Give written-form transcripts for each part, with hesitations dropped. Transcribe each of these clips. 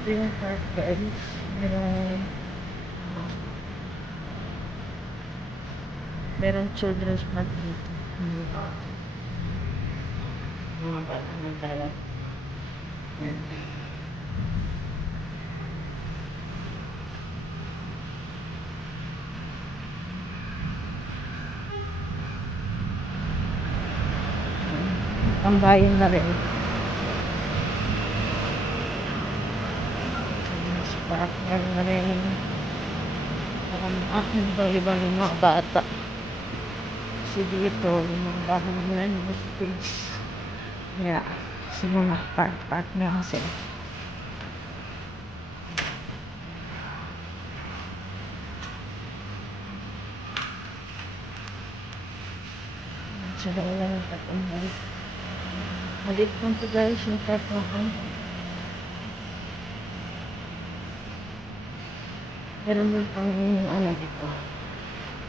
Ito yung park, guys. Merong children's park dito. Mga bata ng dalat. Tambayan na rin. Park na rin. Akin ba ibang yung mga bata. Kasi dito, yung mga bahay nila yung space. Kaya, sa mga park na kasi. Sila wala ng tatambay. Malit lang po guys yung park na ko. Meron din pang ano dito.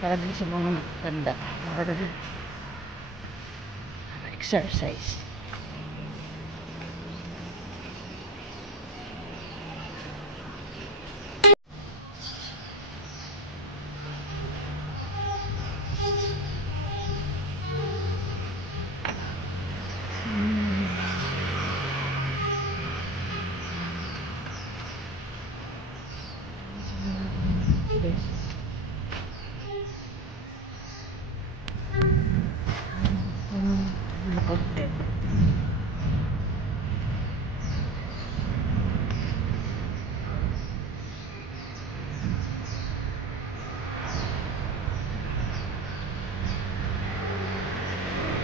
Para din sa mga matanda. Or exercise.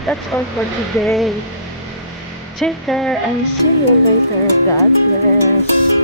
That's all for today. Take care and see you later. God bless.